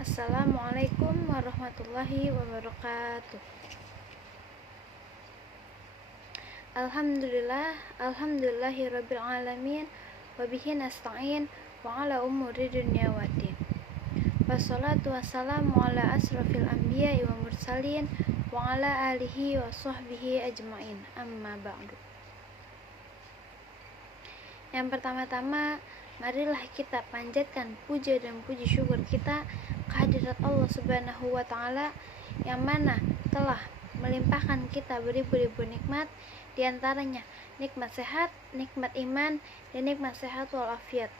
Assalamualaikum warahmatullahi wabarakatuh. Alhamdulillahirabbil alamin wa bihi nasta'in wa ala umuri dunya waddin. Wassalatu wassalamu ala asrafil anbiya'i wa mursalin wa ala alihi wa sahbihi ajmain. Amma ba'du. Yang pertama-tama, marilah kita panjatkan puja dan puji syukur kita kehadirat Allah Subhanahu wa Ta'ala yang mana telah melimpahkan kita beribu-ribu nikmat, diantaranya nikmat sehat, nikmat iman, dan nikmat sehat walafiat,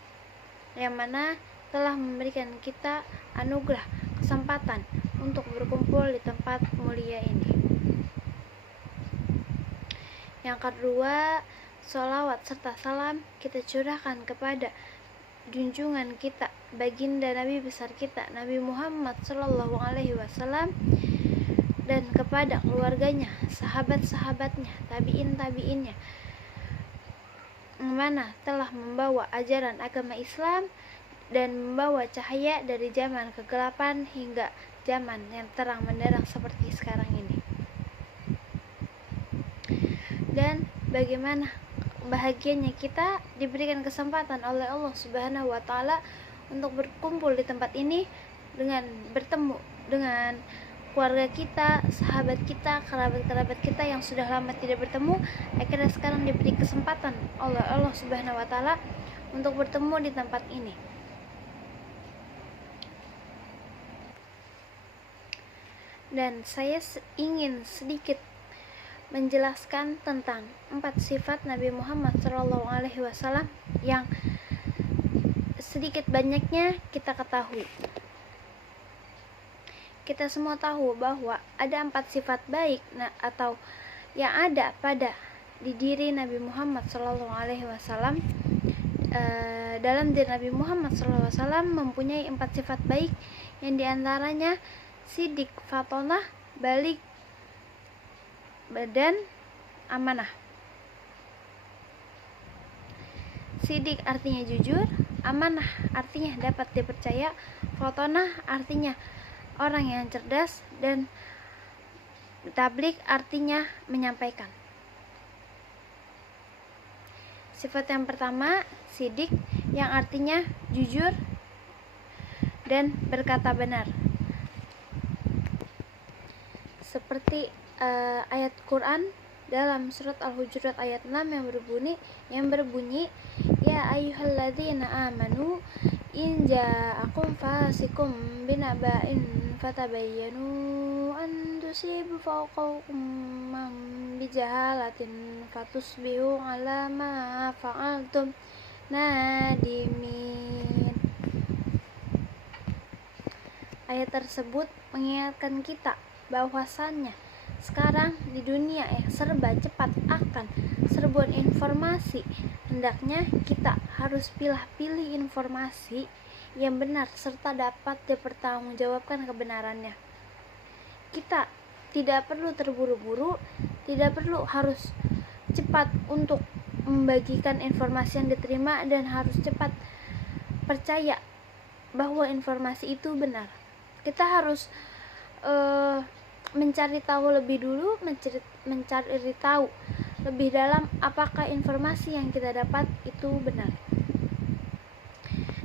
yang mana telah memberikan kita anugerah kesempatan untuk berkumpul di tempat mulia ini. Yang kedua, sholawat serta salam kita curahkan kepada junjungan kita, baginda Nabi besar kita, Nabi Muhammad Sallallahu Alaihi Wasallam, dan kepada keluarganya, sahabat-sahabatnya, tabiin-tabiinnya, yang mana telah membawa ajaran agama Islam dan membawa cahaya dari zaman kegelapan hingga zaman yang terang benderang seperti sekarang ini. Dan bagaimana bahagianya kita diberikan kesempatan oleh Allah Subhanahu wa Ta'ala untuk berkumpul di tempat ini dengan bertemu dengan keluarga kita, sahabat kita, kerabat-kerabat kita yang sudah lama tidak bertemu. Akhirnya sekarang diberi kesempatan oleh Allah Subhanahu wa Ta'ala untuk bertemu di tempat ini. Dan saya ingin sedikit menjelaskan tentang 4 sifat Nabi Muhammad SAW yang sedikit banyaknya kita ketahui. Kita semua tahu bahwa ada 4 sifat baik atau yang ada pada di diri Nabi Muhammad SAW. Dalam diri Nabi Muhammad SAW mempunyai 4 sifat baik yang diantaranya sidik, fatonah, balik, badan, amanah. Sidik artinya jujur, amanah artinya dapat dipercaya, fatonah artinya orang yang cerdas, dan tablik artinya menyampaikan. Sifat yang pertama, sidik, yang artinya jujur dan berkata benar. Seperti ayat Quran dalam surat Al-Hujurat ayat 6 yang berbunyi ya ayyuhalladzina amanu in ja'akum fasikum binaba'in fatabayyanu an tusibu qauman bijahalatin fatusbihu ala ma fa'altum nadimin. Ayat tersebut mengingatkan kita bahwasannya sekarang di dunia yang serba cepat akan serbuan informasi, hendaknya kita harus pilih-pilih informasi yang benar serta dapat dipertanggungjawabkan kebenarannya. Kita tidak perlu terburu-buru, tidak perlu harus cepat untuk membagikan informasi yang diterima, dan harus cepat percaya bahwa informasi itu benar. Kita harus mencari tahu lebih dulu, mencari tahu lebih dalam apakah informasi yang kita dapat itu benar.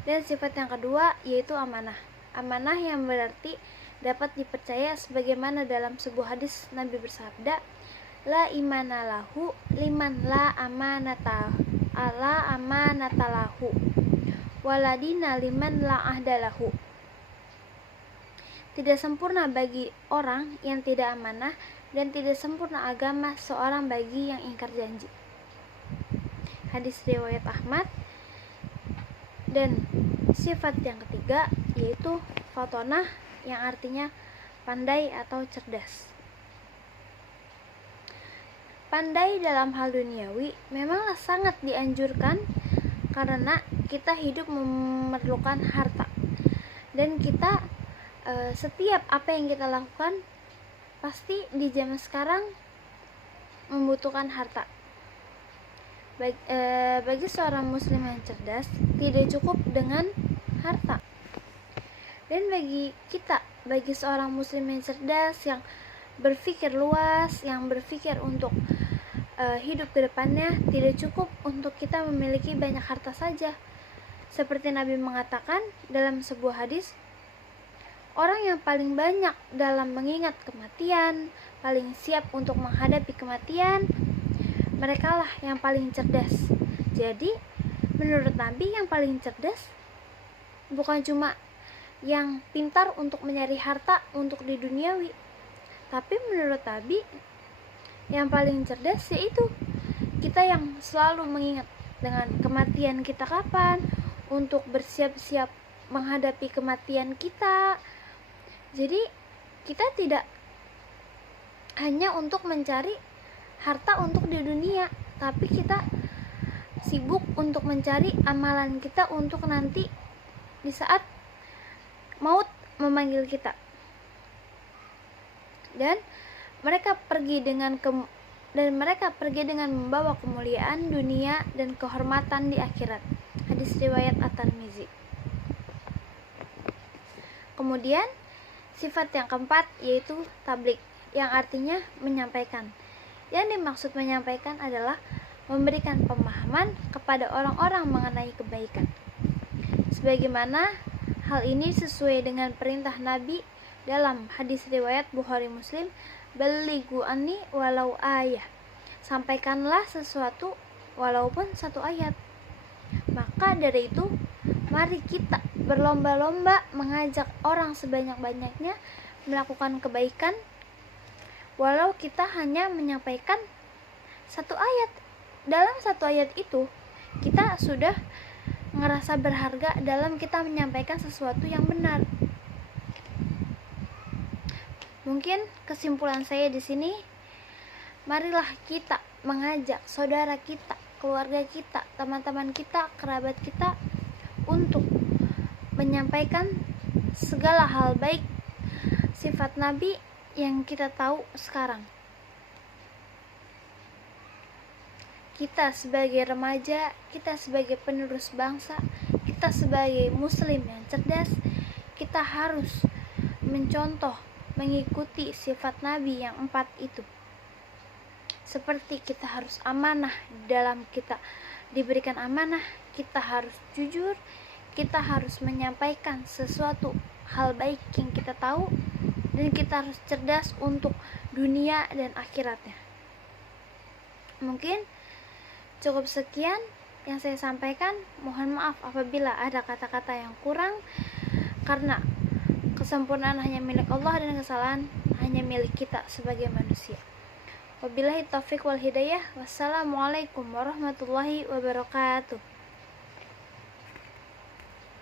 Dan sifat yang kedua yaitu amanah. Amanah yang berarti dapat dipercaya, sebagaimana dalam sebuah hadis Nabi bersabda, la imana lahu liman la amanata lahu waladina liman la ahda lahu. Tidak sempurna bagi orang yang tidak amanah, dan tidak sempurna agama seorang bagi yang ingkar janji. Hadis riwayat Ahmad. Dan sifat yang ketiga yaitu fatonah, yang artinya pandai atau cerdas. Pandai dalam hal duniawi memanglah sangat dianjurkan karena kita hidup memerlukan harta, dan kita setiap apa yang kita lakukan pasti di zaman sekarang membutuhkan harta. Bagi seorang muslim yang cerdas tidak cukup dengan harta, Dan bagi seorang muslim yang cerdas, yang berpikir luas, yang berpikir untuk hidup ke depannya, tidak cukup untuk kita memiliki banyak harta saja. Seperti Nabi mengatakan dalam sebuah hadis, orang yang paling banyak dalam mengingat kematian, paling siap untuk menghadapi kematian, merekalah yang paling cerdas. Jadi, menurut Nabi yang paling cerdas bukan cuma yang pintar untuk mencari harta untuk di duniawi, tapi menurut Nabi yang paling cerdas yaitu kita yang selalu mengingat dengan kematian kita kapan, untuk bersiap-siap menghadapi kematian kita. Jadi kita tidak hanya untuk mencari harta untuk di dunia, tapi kita sibuk untuk mencari amalan kita untuk nanti di saat maut memanggil kita. Dan mereka pergi dengan membawa kemuliaan dunia dan kehormatan di akhirat. Hadis riwayat At-Tirmizi. Kemudian sifat yang keempat yaitu tabligh, yang artinya menyampaikan. Yang dimaksud menyampaikan adalah memberikan pemahaman kepada orang-orang mengenai kebaikan. Sebagaimana hal ini sesuai dengan perintah Nabi dalam hadis riwayat Bukhari Muslim, "Balighu anni walau ayah." Sampaikanlah sesuatu walaupun satu ayat. Maka dari itu, mari kita berlomba-lomba mengajak orang sebanyak-banyaknya melakukan kebaikan, walau kita hanya menyampaikan satu ayat. Dalam satu ayat itu, kita sudah ngerasa berharga dalam kita menyampaikan sesuatu yang benar. Mungkin kesimpulan saya di sini, marilah kita mengajak saudara kita, keluarga kita, teman-teman kita, kerabat kita untuk menyampaikan segala hal baik sifat Nabi yang kita tahu sekarang. Kita sebagai remaja, kita sebagai penerus bangsa, kita sebagai muslim yang cerdas, kita harus mencontoh, mengikuti sifat Nabi yang 4 itu. Seperti kita harus amanah, dalam kita diberikan amanah, kita harus jujur, kita harus menyampaikan sesuatu hal baik yang kita tahu, dan kita harus cerdas untuk dunia dan akhiratnya. Mungkin cukup sekian yang saya sampaikan. Mohon maaf apabila ada kata-kata yang kurang, karena kesempurnaan hanya milik Allah dan kesalahan hanya milik kita sebagai manusia. Wabillahi taufiq wal hidayah. Wassalamualaikum warahmatullahi wabarakatuh.